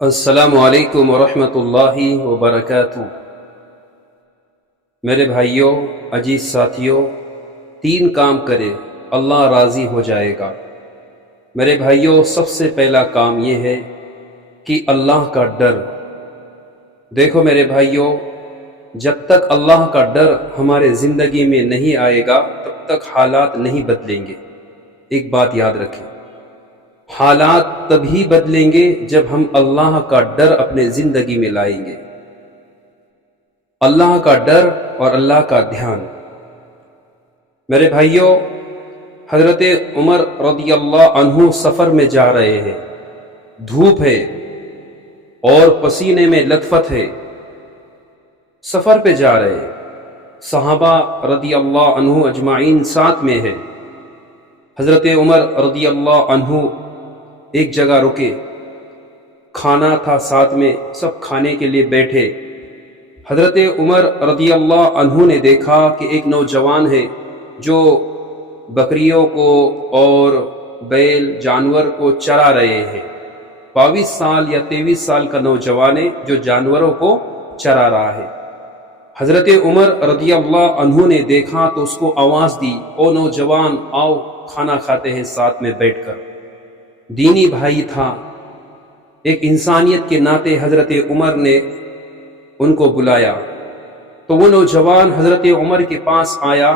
السلام علیکم ورحمۃ اللہ وبرکاتہ۔ میرے بھائیوں، عزیز ساتھیوں، 3 کام کرے اللہ راضی ہو جائے گا۔ میرے بھائیوں، سب سے پہلا کام یہ ہے کہ اللہ کا ڈر۔ دیکھو میرے بھائیوں، جب تک اللہ کا ڈر ہمارے زندگی میں نہیں آئے گا تب تک حالات نہیں بدلیں گے۔ ایک بات یاد رکھیں، حالات تبھی بدلیں گے جب ہم اللہ کا ڈر اپنے زندگی میں لائیں گے۔ اللہ کا ڈر اور اللہ کا دھیان۔ میرے بھائیوں، حضرت عمر رضی اللہ عنہ سفر میں جا رہے ہیں، دھوپ ہے اور پسینے میں لطفت ہے، سفر پہ جا رہے ہیں، صحابہ رضی اللہ عنہ اجمعین ساتھ میں ہے۔ حضرت عمر رضی اللہ عنہ ایک جگہ رکے، کھانا تھا ساتھ میں، سب کھانے کے لیے بیٹھے۔ حضرت عمر رضی اللہ عنہ نے دیکھا کہ ایک نوجوان ہے جو بکریوں کو اور بیل جانور کو چرا رہے ہیں۔ 22 سال یا 23 سال کا نوجوان ہے جو جانوروں کو چرا رہا ہے۔ حضرت عمر رضی اللہ عنہ نے دیکھا تو اس کو آواز دی، او نوجوان، آؤ کھانا کھاتے ہیں ساتھ میں بیٹھ کر۔ دینی بھائی تھا، ایک انسانیت کے ناطے حضرت عمر نے ان کو بلایا تو وہ نوجوان حضرت عمر کے پاس آیا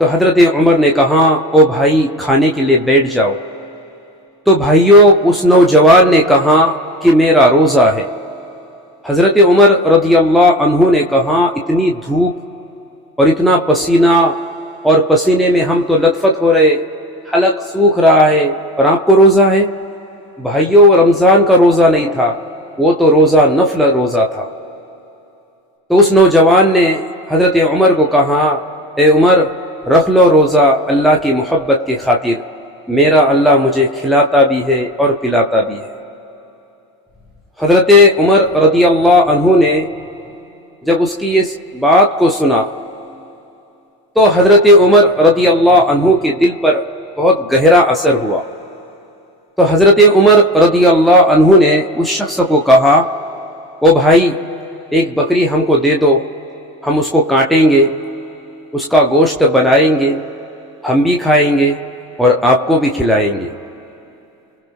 تو حضرت عمر نے کہا، او بھائی کھانے کے لیے بیٹھ جاؤ۔ تو بھائیوں، اس نوجوان نے کہا کہ میرا روزہ ہے۔ حضرت عمر رضی اللہ عنہ نے کہا، اتنی دھوپ اور اتنا پسینہ اور پسینے میں ہم تو لطفت ہو رہے، حلق سوکھ رہا ہے اور آپ کو روزہ ہے؟ بھائیوں، رمضان کا روزہ نہیں تھا، وہ تو روزہ نفل روزہ تھا۔ تو اس نوجوان نے حضرت عمر کو کہا، اے عمر، رکھ لو روزہ اللہ کی محبت کی خاطر، میرا اللہ مجھے کھلاتا بھی ہے اور پلاتا بھی ہے۔ حضرت عمر رضی اللہ عنہ نے جب اس کی اس بات کو سنا تو حضرت عمر رضی اللہ عنہ کے دل پر بہت گہرا اثر ہوا۔ تو حضرت عمر رضی اللہ عنہ نے اس شخص کو کہا، او بھائی، ایک بکری ہم کو دے دو، ہم اس کو کاٹیں گے، اس کا گوشت بنائیں گے، ہم بھی کھائیں گے اور آپ کو بھی کھلائیں گے۔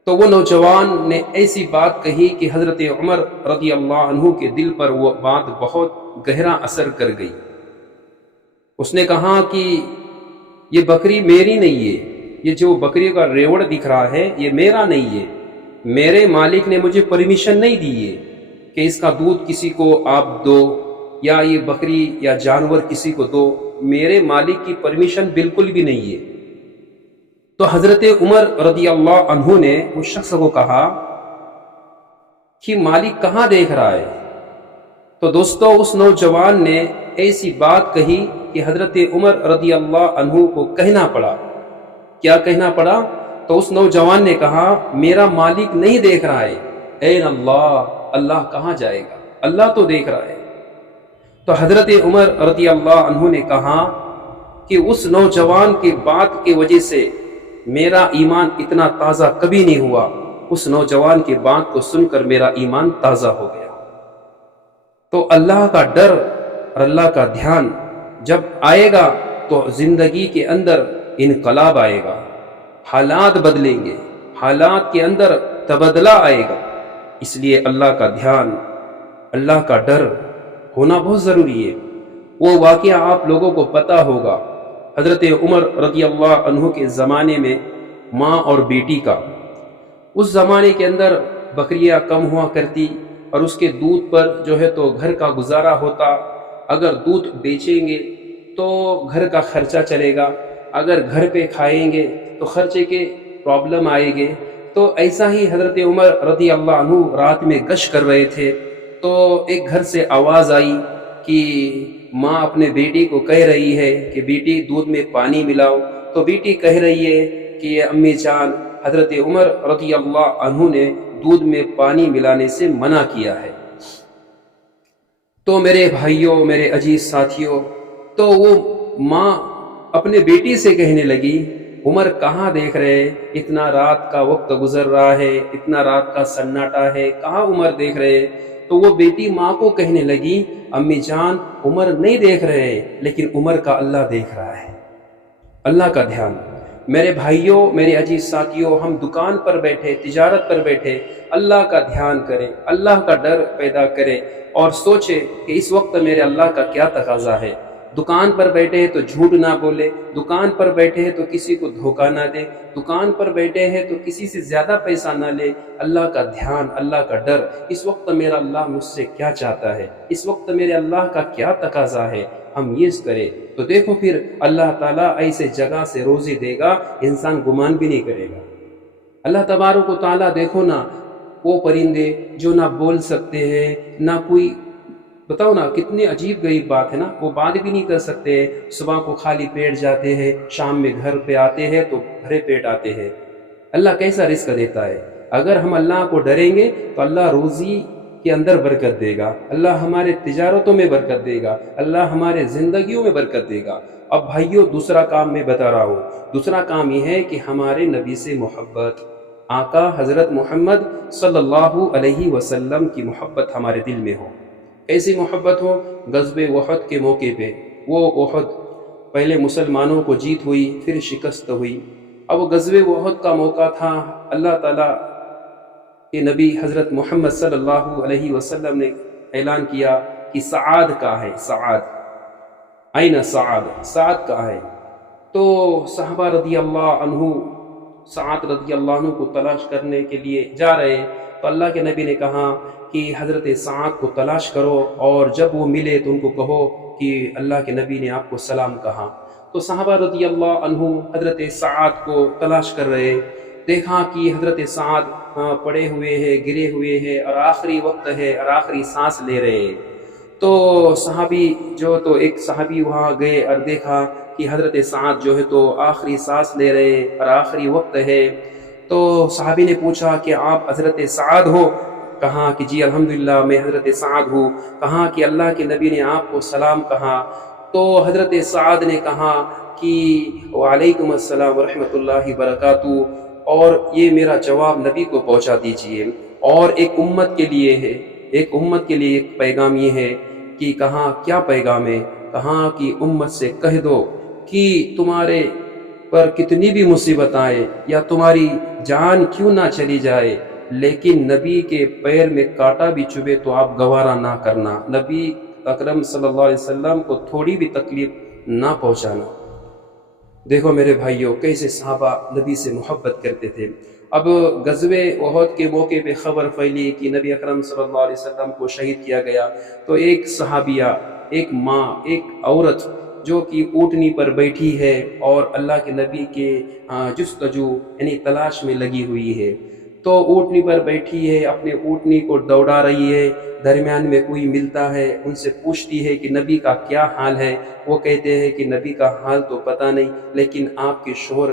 تو وہ نوجوان نے ایسی بات کہی کہ حضرت عمر رضی اللہ عنہ کے دل پر وہ بات بہت گہرا اثر کر گئی۔ اس نے کہا کہ یہ بکری میری نہیں ہے، یہ جو بکری کا ریوڑ دکھ رہا ہے یہ میرا نہیں ہے، میرے مالک نے مجھے پرمیشن نہیں دی ہے کہ اس کا دودھ کسی کو آپ دو یا یہ بکری یا جانور کسی کو دو، میرے مالک کی پرمیشن بالکل بھی نہیں ہے۔ تو حضرت عمر رضی اللہ عنہ نے اس شخص کو کہا کہ مالک کہاں دیکھ رہا ہے؟ تو دوستو، اس نوجوان نے ایسی بات کہی کہ حضرت عمر رضی اللہ عنہ کو کہنا پڑا۔ کیا کہنا پڑا؟ تو اس نوجوان نے کہا، میرا مالک نہیں دیکھ رہا ہے، این اللہ، اللہ کہاں جائے گا، اللہ تو دیکھ رہا ہے۔ تو حضرت عمر رضی اللہ عنہ نے کہا کہ اس نوجوان کی بات کی وجہ سے میرا ایمان اتنا تازہ کبھی نہیں ہوا، اس نوجوان کی بات کو سن کر میرا ایمان تازہ ہو گیا۔ تو اللہ کا ڈر اور اللہ کا دھیان جب آئے گا تو زندگی کے اندر انقلاب آئے گا، حالات بدلیں گے، حالات کے اندر تبدلہ آئے گا۔ اس لیے اللہ کا دھیان، اللہ کا ڈر ہونا بہت ضروری ہے۔ وہ واقعہ آپ لوگوں کو پتہ ہوگا، حضرت عمر رضی اللہ عنہ کے زمانے میں ماں اور بیٹی کا، اس زمانے کے اندر بکریاں کم ہوا کرتی اور اس کے دودھ پر جو ہے تو گھر کا گزارا ہوتا۔ اگر دودھ بیچیں گے تو گھر کا خرچہ چلے گا، اگر گھر پہ کھائیں گے تو خرچے کے پرابلم آئے گے۔ تو ایسا ہی حضرت عمر رضی اللہ عنہ رات میں گشت کر رہے تھے تو ایک گھر سے آواز آئی کہ ماں اپنے بیٹی کو کہہ رہی ہے کہ بیٹی دودھ میں پانی ملاؤ۔ تو بیٹی کہہ رہی ہے کہ امی جان، حضرت عمر رضی اللہ عنہ نے دودھ میں پانی ملانے سے منع کیا ہے۔ تو میرے بھائیوں، میرے عزیز ساتھیوں، تو وہ ماں اپنے بیٹی سے کہنے لگی عمر کہاں دیکھ رہے، اتنا رات کا وقت گزر رہا ہے، اتنا رات کا سناٹا ہے، کہاں عمر دیکھ رہے؟ تو وہ بیٹی ماں کو کہنے لگی، امی جان عمر نہیں دیکھ رہے لیکن عمر کا اللہ دیکھ رہا ہے۔ اللہ کا دھیان۔ میرے بھائیوں، میرے عزیز ساتھیوں، ہم دکان پر بیٹھے، تجارت پر بیٹھے، اللہ کا دھیان کریں، اللہ کا ڈر پیدا کریں اور سوچے کہ اس وقت میرے اللہ کا کیا تقاضا ہے۔ دکان پر بیٹھے ہیں تو جھوٹ نہ بولے، دکان پر بیٹھے ہیں تو کسی کو دھوکہ نہ دے، دکان پر بیٹھے ہیں تو کسی سے زیادہ پیسہ نہ لے۔ اللہ کا دھیان، اللہ کا ڈر، اس وقت میرا اللہ مجھ سے کیا چاہتا ہے، اس وقت میرے اللہ کا کیا تقاضا ہے، ہم یہ کریں تو دیکھو پھر اللہ تعالیٰ ایسے جگہ سے روزی دے گا، انسان گمان بھی نہیں کرے گا۔ اللہ تبارک و تعالیٰ دیکھو نا، وہ پرندے جو نہ بول سکتے ہیں، نہ کوئی، بتاؤ نا کتنی عجیب غریب بات ہے نا، وہ بات بھی نہیں کر سکتے، صبح کو خالی پیٹ جاتے ہیں، شام میں گھر پہ آتے ہیں تو بھرے پیٹ آتے ہیں۔ اللہ کیسا رزق دیتا ہے؟ اگر ہم اللہ کو ڈریں گے تو اللہ روزی کے اندر برکت دے گا، اللہ ہمارے تجارتوں میں برکت دے گا، اللہ ہمارے زندگیوں میں برکت دے گا۔ اب بھائیوں، دوسرا کام میں بتا رہا ہوں، دوسرا کام یہ ہے کہ ہمارے نبی سے محبت، آقا حضرت محمد صلی اللہ علیہ وسلم کی محبت ہمارے دل میں ہو۔ ایسی محبت ہو، غزوہ احد کے موقع پہ، وہ احد پہلے مسلمانوں کو جیت ہوئی، پھر شکست ہوئی۔ اب غزوہ احد کا موقع تھا، اللہ تعالیٰ کہ نبی حضرت محمد صلی اللہ علیہ وسلم نے اعلان کیا کہ سعد کہاں ہے، سعد این سعد، سعد کہاں ہے؟ تو صحابہ رضی اللہ عنہ سعد رضی اللہ عنہ کو تلاش کرنے کے لیے جا رہے، تو اللہ کے نبی نے کہا کہ حضرت سعد کو تلاش کرو اور جب وہ ملے تو ان کو کہو کہ اللہ کے نبی نے آپ کو سلام کہا۔ تو صحابہ رضی اللہ عنہ حضرت سعد کو تلاش کر رہے، دیکھا کہ حضرت سعد پڑے ہوئے ہیں، گرے ہوئے ہیں اور آخری وقت ہے اور آخری سانس لے رہے ہیں۔ تو صحابی جو تو ایک صحابی وہاں گئے اور دیکھا کہ حضرت سعد جو ہے تو آخری سانس لے رہے ہیں اور آخری وقت ہے۔ تو صحابی نے پوچھا کہ آپ حضرت سعد ہو؟ کہا کہ جی الحمدللہ میں حضرت سعد ہوں۔ کہا کہ اللہ کے نبی نے آپ کو سلام کہا۔ تو حضرت سعد نے کہا کہ وعلیکم السلام ورحمۃ اللہ وبرکاتہ، اور یہ میرا جواب نبی کو پہنچا دیجئے۔ اور ایک امت کے لیے ہے، ایک امت کے لیے ایک پیغام یہ ہے کہ کہاں کیا پیغام ہے؟ کہاں کہ امت سے کہہ دو کہ تمہارے پر کتنی بھی مصیبت آئے یا تمہاری جان کیوں نہ چلی جائے، لیکن نبی کے پیر میں کانٹا بھی چبھے تو آپ گوارا نہ کرنا، نبی اکرم صلی اللہ علیہ وسلم کو تھوڑی بھی تکلیف نہ پہنچانا۔ دیکھو میرے بھائیوں، کیسے صحابہ نبی سے محبت کرتے تھے۔ اب غزوہ احد کے موقع پہ خبر پھیلی کہ نبی اکرم صلی اللہ علیہ وسلم کو شہید کیا گیا، تو ایک صحابیہ، ایک ماں، ایک عورت جو کہ اونٹنی پر بیٹھی ہے اور اللہ کے نبی کے جستجو یعنی تلاش میں لگی ہوئی ہے، تو اونٹنی پر بیٹھی ہے، اپنے اونٹنی کو دوڑا رہی ہے، درمیان میں کوئی ملتا ہے، ان سے پوچھتی ہے کہ نبی کا کیا حال ہے؟ وہ کہتے ہیں کہ نبی کا حال تو پتہ نہیں، لیکن آپ کے شوہر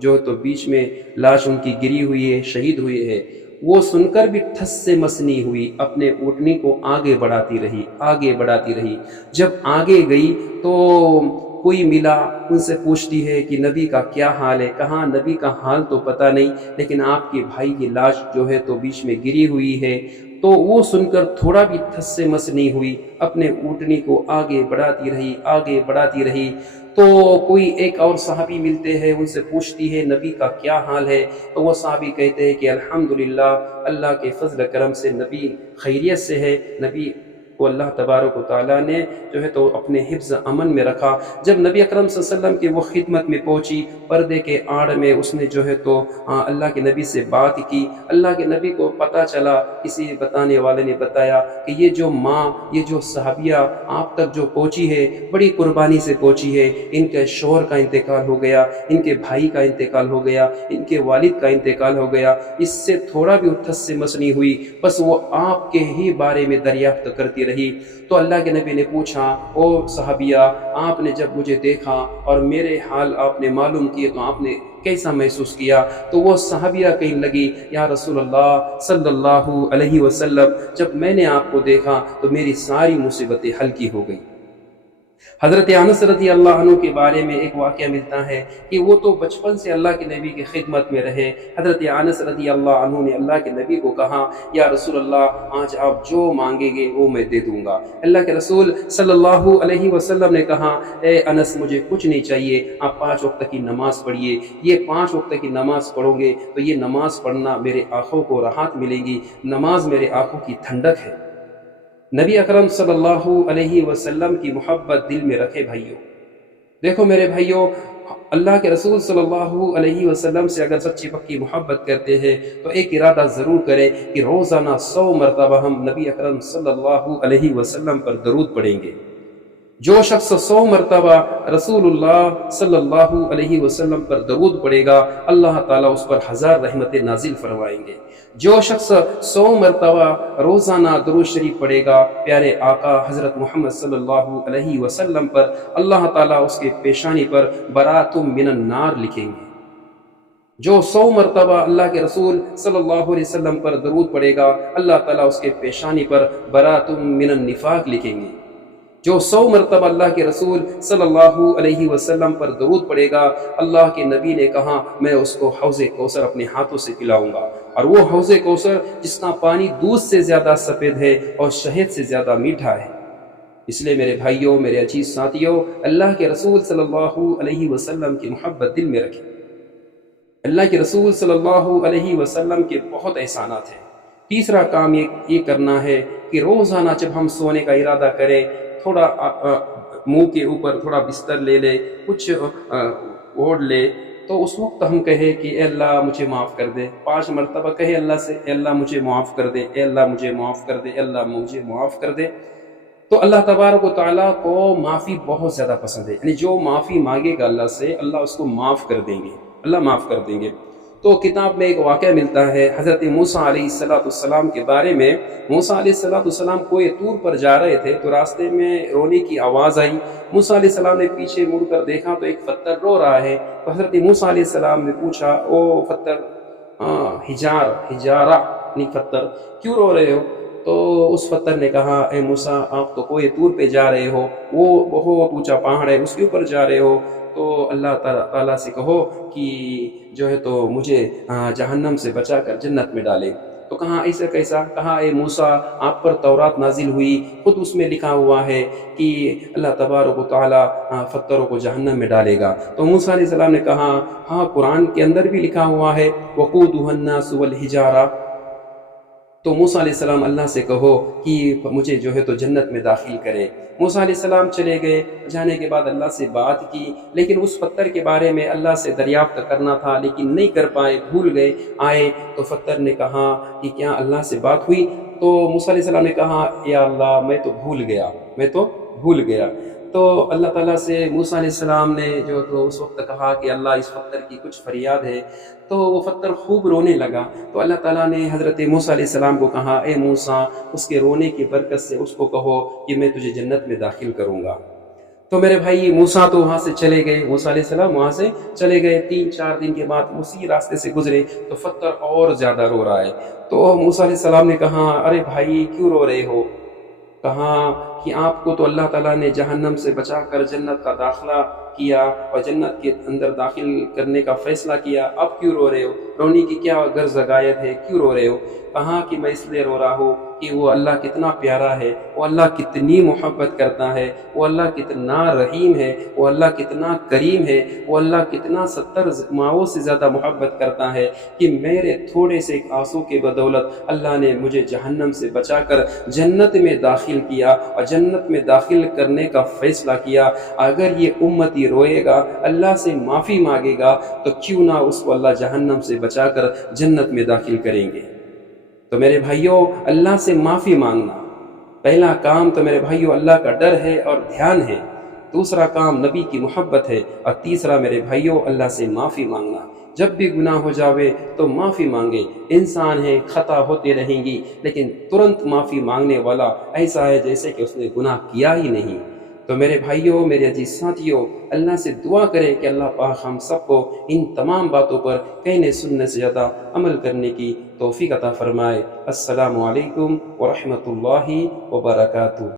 جو تو بیچ میں لاش ان کی گری ہوئی ہے، شہید ہوئے ہے۔ وہ سن کر بھی ٹھس سے مس نہیں ہوئی، اپنے اونٹنی کو آگے بڑھاتی رہی، آگے بڑھاتی رہی۔ جب آگے گئی تو کوئی ملا، ان سے پوچھتی ہے کہ نبی کا کیا حال ہے؟ کہاں نبی کا حال تو پتہ نہیں، لیکن آپ کے بھائی کی لاش جو ہے تو بیچ میں گری ہوئی ہے۔ تو وہ سن کر تھوڑا بھی ٹھس سے مس نہیں ہوئی، اپنے اونٹنی کو آگے بڑھاتی رہی، آگے بڑھاتی رہی۔ تو کوئی ایک اور صحابی ملتے ہیں، ان سے پوچھتی ہے نبی کا کیا حال ہے؟ تو وہ صحابی کہتے ہیں کہ الحمدللہ اللہ کے فضل کرم سے نبی خیریت سے ہے، نبی کو اللہ تبارک و تعالیٰ نے جو ہے تو اپنے حفظ امن میں رکھا۔ جب نبی اکرم صلی اللہ علیہ وسلم کی وہ خدمت میں پہنچی، پردے کے آڑ میں اس نے جو ہے تو اللہ کے نبی سے بات کی۔ اللہ کے نبی کو پتہ چلا، کسی بتانے والے نے بتایا کہ یہ جو ماں، یہ جو صحابیہ آپ تک جو پہنچی ہے، بڑی قربانی سے پہنچی ہے، ان کے شوہر کا انتقال ہو گیا، ان کے بھائی کا انتقال ہو گیا، ان کے والد کا انتقال ہو گیا، اس سے تھوڑا بھی ٹھس سے مس نہیں ہوئی، بس وہ آپ کے ہی بارے میں دریافت کرتی رہی۔ تو اللہ کے نبی نے پوچھا، او صحابیہ، آپ نے جب مجھے دیکھا اور میرے حال آپ نے معلوم کیے تو آپ نے کیسا محسوس کیا؟ تو وہ صحابیہ کہنے لگی، یا رسول اللہ صلی اللہ علیہ وسلم، جب میں نے آپ کو دیکھا تو میری ساری مصیبتیں ہلکی ہو گئی۔ حضرت انس رضی اللہ عنہ کے بارے میں ایک واقعہ ملتا ہے کہ وہ تو بچپن سے اللہ کے نبی کی خدمت میں رہے۔ حضرت انس رضی اللہ عنہ نے اللہ کے نبی کو کہا، یا رسول اللہ آج آپ جو مانگیں گے وہ میں دے دوں گا۔ اللہ کے رسول صلی اللہ علیہ وسلم نے کہا، اے انس مجھے کچھ نہیں چاہیے، آپ 5 وقت کی نماز پڑھیے۔ یہ 5 وقت کی نماز پڑھو گے تو یہ نماز پڑھنا میرے آنکھوں کو راحت ملے گی، نماز میرے آنکھوں کی ٹھنڈک ہے۔ نبی اکرم صلی اللہ علیہ وسلم کی محبت دل میں رکھے بھائیوں۔ دیکھو میرے بھائیوں، اللہ کے رسول صلی اللہ علیہ وسلم سے اگر سچی پکی محبت کرتے ہیں تو ایک ارادہ ضرور کریں کہ روزانہ 100 مرتبہ ہم نبی اکرم صلی اللہ علیہ وسلم پر درود پڑھیں گے۔ جو شخص 100 مرتبہ رسول اللہ صلی اللہ علیہ وسلم پر درود پڑے گا، اللہ تعالیٰ اس پر 1000 رحمتیں نازل فرمائیں گے۔ جو شخص 100 مرتبہ روزانہ درود شریف پڑھے گا پیارے آقا حضرت محمد صلی اللہ علیہ وسلم پر، اللہ تعالیٰ اس کے پیشانی پر برات من النار لکھیں گے۔ جو 100 مرتبہ اللہ کے رسول صلی اللہ علیہ وسلم پر درود پڑھے گا، اللہ تعالیٰ اس کے پیشانی پر برات من النفاق لکھیں گے۔ جو 100 مرتبہ اللہ کے رسول صلی اللہ علیہ وسلم پر درود پڑے گا، اللہ کے نبی نے کہا میں اس کو حوض کوثر اپنے ہاتھوں سے پلاؤں گا، اور وہ حوض کوثر جس کا پانی دودھ سے زیادہ سفید ہے اور شہد سے زیادہ میٹھا ہے۔ اس لیے میرے بھائیوں، میرے عزیز ساتھیوں، اللہ کے رسول صلی اللہ علیہ وسلم کی محبت دل میں رکھیں۔ اللہ کے رسول صلی اللہ علیہ وسلم کے بہت احسانات ہیں۔ تیسرا کام یہ کرنا ہے کہ روزانہ جب ہم سونے کا ارادہ کریں، تھوڑا منہ کے اوپر تھوڑا بستر لے لے، کچھ اوڑھ لے، تو اس وقت ہم کہیں کہ اے اللہ مجھے معاف کر دے۔ 5 مرتبہ کہے اللہ سے، اے اللہ مجھے معاف کر دے، اے اللہ مجھے معاف کر دے، اے اللہ مجھے معاف کر دے۔ تو اللہ تبارک و تعالیٰ کو معافی بہت زیادہ پسند ہے، یعنی جو معافی مانگے گا اللہ سے، اللہ اس کو معاف کر دیں گے، اللہ معاف کر دیں گے۔ تو کتاب میں ایک واقعہ ملتا ہے حضرت موسیٰ علیہ السلام کے بارے میں۔ موسیٰ علیہ السلام کوہ طور پر جا رہے تھے تو راستے میں رونے کی آواز آئی۔ موسیٰ علیہ السلام نے پیچھے مڑ کر دیکھا تو ایک پتھر رو رہا ہے۔ تو حضرت موسیٰ علیہ السلام نے پوچھا، او پتھر، ہجارہ نہیں پتھر، کیوں رو رہے ہو؟ تو اس پتھر نے کہا، اے موسیٰ آپ تو کوہ طور پہ جا رہے ہو، وہ بہت اونچا پہاڑ ہے، اس کے اوپر جا رہے ہو، تو اللہ تعالیٰ سے کہو کہ جو ہے تو مجھے جہنم سے بچا کر جنت میں ڈالے۔ تو کہا ایسا کیسا؟ کہا اے موسیٰ آپ پر تورات نازل ہوئی، خود اس میں لکھا ہوا ہے کہ اللہ تبارک و تعالیٰ پتھروں کو جہنم میں ڈالے گا۔ تو موسیٰ علیہ السلام نے کہا ہاں قرآن کے اندر بھی لکھا ہوا ہے وقودها الناس والحجارہ۔ تو موسیٰ علیہ السلام اللہ سے کہو کہ مجھے جو ہے تو جنت میں داخل کرے۔ موسیٰ علیہ السلام چلے گئے، جانے کے بعد اللہ سے بات کی، لیکن اس پتھر کے بارے میں اللہ سے دریافت کرنا تھا لیکن نہیں کر پائے، بھول گئے۔ آئے تو پتھر نے کہا کہ کیا اللہ سے بات ہوئی؟ تو موسیٰ علیہ السلام نے کہا یا اللہ میں تو بھول گیا۔ تو اللہ تعالیٰ سے موسیٰ علیہ السلام نے جو تو اس وقت کہا کہ اللہ اس پتھر کی کچھ فریاد ہے۔ تو وہ پتھر خوب رونے لگا۔ تو اللہ تعالیٰ نے حضرت موسیٰ علیہ السلام کو کہا اے موسیٰ اس کے رونے کی برکت سے اس کو کہو کہ میں تجھے جنت میں داخل کروں گا۔ تو میرے بھائی موسیٰ تو وہاں سے چلے گئے، موسیٰ علیہ السلام وہاں سے چلے گئے۔ 3-4 دن کے بعد اسی راستے سے گزرے تو پتھر اور زیادہ رو رہا ہے۔ تو موسیٰ علیہ السلام نے کہا ارے بھائی کیوں رو رہے ہو؟ کہا کہ آپ کو تو اللہ تعالیٰ نے جہنم سے بچا کر جنت کا داخلہ کیا اور جنت کے اندر داخل کرنے کا فیصلہ کیا، اب کیوں رو رہے ہو؟ رونے کی کیا غرض غایت ہے، کیوں رو رہے ہو؟ کہا کہ میں اس لیے رو رہا ہوں کہ وہ اللہ کتنا پیارا ہے، وہ اللہ کتنی محبت کرتا ہے، وہ اللہ کتنا رحیم ہے، وہ اللہ کتنا کریم ہے، وہ اللہ کتنا 70 ماؤں سے زیادہ محبت کرتا ہے کہ میرے تھوڑے سے ایک آنسو کے بدولت اللہ نے مجھے جہنم سے بچا کر جنت میں داخل کیا اور جنت میں داخل کرنے کا فیصلہ کیا۔ اگر یہ امتی روئے گا، اللہ سے معافی مانگے گا، تو کیوں نہ اس کو اللہ جہنم سے بچا کر جنت میں داخل کریں گے۔ تو میرے بھائیوں اللہ سے معافی مانگنا پہلا کام تو میرے بھائیوں اللہ کا ڈر ہے اور دھیان ہے، دوسرا کام نبی کی محبت ہے، اور تیسرا میرے بھائیوں اللہ سے معافی مانگنا۔ جب بھی گناہ ہو جاوے تو معافی مانگے، انسان ہے خطا ہوتے رہیں گی، لیکن ترنت معافی مانگنے والا ایسا ہے جیسے کہ اس نے گناہ کیا ہی نہیں۔ تو میرے بھائیوں میرے عزیز ساتھیوں اللہ سے دعا کریں کہ اللہ پاک ہم سب کو ان تمام باتوں پر کہنے سننے سے زیادہ عمل کرنے کی توفیق عطا فرمائے۔ السلام علیکم ورحمۃ اللہ وبرکاتہ۔